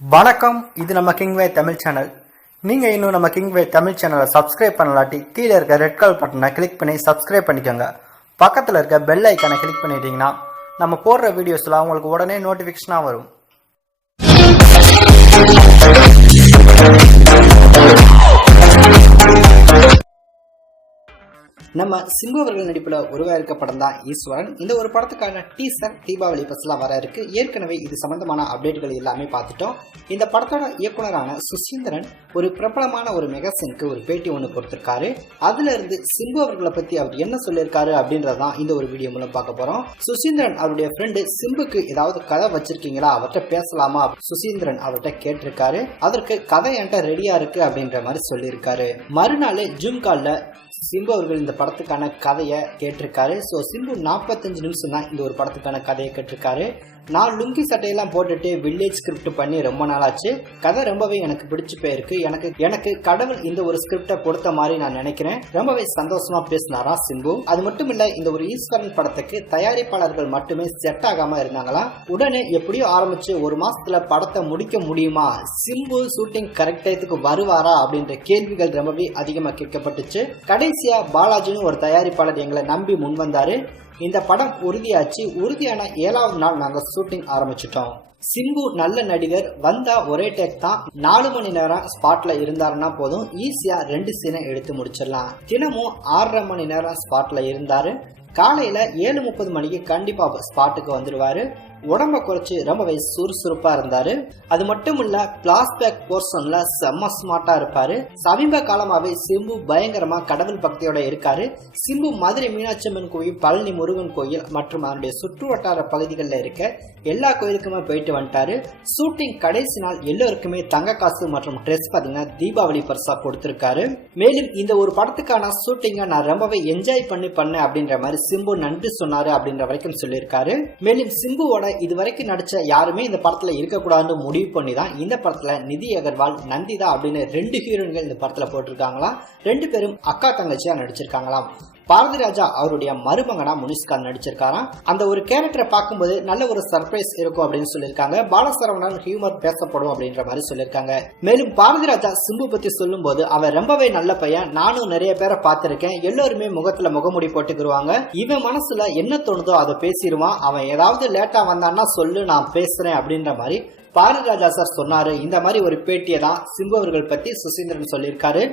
வணக்கம். இது நம்ம கிங்வே தமிழ் சேனல். நீங்கள் இன்னும் நம்ம கிங்வே தமிழ் சேனலை சப்ஸ்கிரைப் பண்ணலாட்டி கீழே இருக்க ரெட் கலர் பட்டனை கிளிக் பண்ணி சப்ஸ்கிரைப் பண்ணிக்கோங்க. பக்கத்தில் இருக்க பெல் ஐக்கானை கிளிக் பண்ணிட்டீங்கன்னா நம்ம போடுற வீடியோஸ்லாம் உங்களுக்கு உடனே நோட்டிஃபிகேஷனாக வரும். நம்ம சிம்பு அவர்கள் நடிப்பில் உருவாயிருக்க படம் தான் ஈஸ்வரன். இந்த ஒரு படத்துக்கான டீசர் தீபாவளி பஸ்லாம் வர இருக்கு. ஏற்கனவே இது சம்பந்தமான அப்டேட்கள் எல்லாமே பார்த்துட்டோம். இந்த படத்தோட இயக்குனரான சுசீந்திரன் ஒரு பிரபலமான ஒரு மெகசினுக்கு ஒரு பேட்டி ஒன்று கொடுத்திருக்காரு. அதுல இருந்து சிம்பு அவர்களை பத்தி அவர் என்ன சொல்லியிருக்காரு அப்படின்றதான் இந்த ஒரு வீடியோ மூலம் பார்க்க போறோம். சுசீந்திரன் அவருடைய ஃப்ரெண்டு சிம்புக்கு ஏதாவது கதை வச்சிருக்கீங்களா, அவர்கிட்ட பேசலாமா சுசீந்திரன் அவர்கிட்ட கேட்டிருக்காரு. அதற்கு கதை என்கிட்ட ரெடியா இருக்கு அப்படின்ற மாதிரி சொல்லியிருக்காரு. மறுநாள் ஜூம் கால்ல சிம்பு அவர்கள் இந்த படத்துக்கான கதையை கேட்டிருக்காரு. ஸோ சிம்பு 45 நிமிஷம் தான் இந்த ஒரு படத்துக்கான கதையை கேட்டிருக்காரு. நான் லுங்கி சட்டையெல்லாம் போட்டுட்டு வில்லேஜ் ஸ்கிரிப்ட் பண்ணி ரொம்ப நாளாச்சு. கதை ரொம்பவே எனக்கு பிடிச்சு போயிருக்கு. எனக்கு கடவுள் இந்த ஒரு ஸ்கிரிப்டை கொடுத்த மாதிரி நான் நினைக்கிறேன். ரொம்பவே சந்தோஷமா பேசினாரா சிம்பு. அது மட்டும் இல்ல, இந்த ஒரு ஈஸ்வரன் படத்துக்கு தயாரிப்பாளர்கள் மட்டுமே செட் ஆகாம இருந்தாங்களா. உடனே எப்படியோ ஆரம்பிச்சு ஒரு மாசத்துல படத்தை முடிக்க முடியுமா, சிம்பு ஷூட்டிங் கரெக்ட் டயத்துக்கு வருவாரா அப்படின்ற கேள்விகள் ரொம்பவே அதிகமா கேட்கப்பட்டுச்சு. கடைசியா பாலாஜின்னு ஒரு தயாரிப்பாளர் எங்களை நம்பி முன் வந்தாரு. இந்த படம் உறுதியாச்சு. உறுதியான 7வது நாள் நாங்க ஷூட்டிங் ஆரம்பிச்சிட்டோம். சிம்பு நல்ல நடிகர், வந்தா ஒரே டேக் தான். 4 மணி நேரம் ஸ்பாட்ல இருந்தாருன்னா போதும், ஈஸியா 2 சீனை எடுத்து முடிச்சிடலாம். தினமும் 6.5 மணி நேரம் ஸ்பாட்ல இருந்தாரு. காலையில 7:30 மணிக்கு கண்டிப்பா ஸ்பாட்டுக்கு வந்துடுவாரு. உடம்ப குறைச்சு ரொம்பவே சுறுசுறுப்பா இருந்தாரு. அது மட்டும் இல்ல, பிளாஸ்பேக் போர்ஷன்ல செம்ம ஸ்மார்ட்டா இருப்பாரு. சமீப காலமாவே சிம்பு பயங்கரமா கடவுள் பக்தியோட இருக்காரு. சிம்பு மதுரை மீனாட்சி அம்மன் கோயில், பழனி முருகன் கோயில் மற்றும் அதனுடைய சுற்று வட்டார பகுதிகளில் இருக்க எல்லா கோயிலுக்குமே போயிட்டு வந்துட்டாரு. ஷூட்டிங் கடைசி நாள் எல்லோருக்குமே தங்க காசு மற்றும் ட்ரெஸ் பாத்தீங்கன்னா தீபாவளி பரிசா கொடுத்திருக்காரு. மேலும் இந்த ஒரு படத்துக்கான ஷூட்டிங்கை நான் ரொம்பவே என்ஜாய் பண்ணேன் அப்படின்ற மாதிரி சிம்பு நன்றி சொன்னாரு அப்படின்ற வரைக்கும் சொல்லியிருக்காரு. மேலும் சிம்புவோட இதுவரைக்கும் நடிச்ச யாருமே இந்த படத்துல இருக்கக்கூடாதுன்னு முடிவு பண்ணி தான் இந்த படத்துல நிதி அகர்வால், நந்திதா அப்படின்னு 2 ஹீரோயின்கள் இந்த படத்துல போட்டிருக்காங்களாம். 2 பேரும் அக்கா தங்கச்சியா நடிச்சிருக்காங்களாம். பாரதி ராஜா அவருடைய மருமகனா முனிஷ்கான் நடிச்சிருக்காராம். அந்த ஒரு கேரக்டரை பார்க்கும்போது நல்ல ஒரு சர்ப்ரைஸ் இருக்கும் அப்படின்னு சொல்லியிருக்காங்க. பாலசரவணன் ஹியூமர் பேசப்படும் அப்படின்ற மாதிரி சொல்லியிருக்காங்க. மேலும் பாரதி ராஜா சிம்பு பத்தி சொல்லும் போது, அவன் ரொம்பவே நல்ல பையன், நானும் நிறைய பேரை பார்த்திருக்கேன், எல்லோருமே முகத்துல முகமுடி போட்டுக்கிருவாங்க, இவன் மனசுல என்ன தோணுதோ அதை பேசிடுவான், அவன் ஏதாவது லேட்டா வந்தான்னா சொல்லு நான் பேசுறேன் அப்படின்ற மாதிரி பாரதி ராஜா சார் சொன்னாரு. இந்த மாதிரி ஒரு பேட்டியை தான் சிம்பு அவர்கள் பத்தி சுசீந்திரன் சொல்லியிருக்காரு.